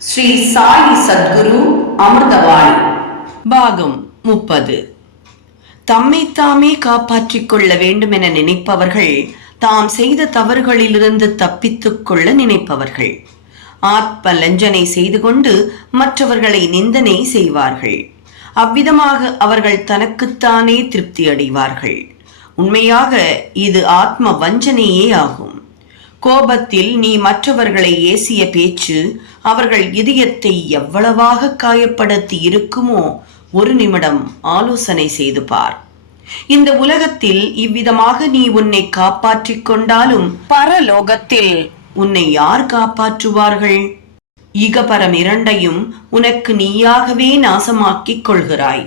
ஸ்ரீ சாயி சத்குரு அமிர்தவாணி பாகம் முப்பது. தம்மை தாமே காப்பாற்றிக் கொள்ள வேண்டுமென நினைப்பவர்கள் தாம் செய்த தவறுகளிலிருந்து தப்பித்துக் கொள்ள நினைப்பவர்கள். ஆத்ம லஞ்சனை செய்து கொண்டு மற்றவர்களை நிந்தனை செய்வார்கள். அவ்விதமாக அவர்கள் தனக்குத்தானே திருப்தி அடைவார்கள் உண்மையாக இது ஆத்ம வஞ்சனையே ஆகும். கோபத்தில் நீ மற்றவர்களை ஏசிய பேச்சு அவர்கள் இதயத்தை எவ்வளவாக காயப்படுத்தி இருக்குமோ ஒரு நிமிடம் ஆலோசனை செய்து பார். இந்த உலகத்தில் இவ்விதமாக நீ உன்னை காப்பாற்றிக் கொண்டாலும் பரலோகத்தில் உன்னை யார் காப்பாற்றுவார்கள்? இகபரம் இரண்டையும் உனக்கு நீயாகவே நாசமாக்கிக் கொள்கிறாய்.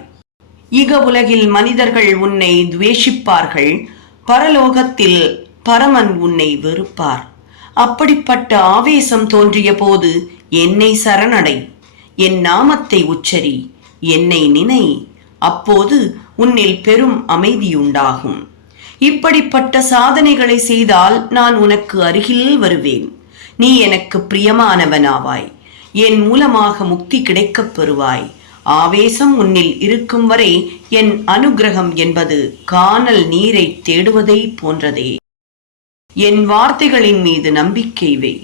இக உலகில் மனிதர்கள் உன்னை துவேஷிப்பார்கள் பரலோகத்தில் பரமன் உன்னை வெறுப்பார். அப்படிப்பட்ட ஆவேசம் தோன்றிய போது என்னை சரணடை. என் நாமத்தை உச்சரி என்னை நினை. அப்போது உன்னில் பெரும் அமைதியுண்டாகும். இப்படிப்பட்ட சாதனைகளை செய்தால் நான் உனக்கு அருகில் வருவேன். நீ எனக்கு பிரியமானவனாவாய். என் மூலமாக முக்தி கிடைக்கப் பெறுவாய். ஆவேசம் உன்னில் இருக்கும் வரை என் அனுக்கிரகம் என்பது கானல் நீரை தேடுவதை போன்றதே. என் வார்த்தைகளின் மீது நம்பிக்கை வை.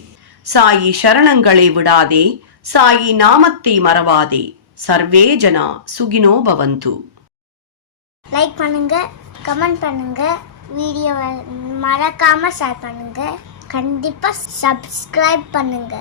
சாயி சரணங்களை விடாதே சாயி நாமத்தை மறவாதே. சர்வே ஜனா சுகினோ பவந்து. லைக் பண்ணுங்க கமெண்ட் பண்ணுங்க வீடியோவை மறக்காம ஷேர் பண்ணுங்க. கண்டிப்பா சப்ஸ்கிரைப் பண்ணுங்க.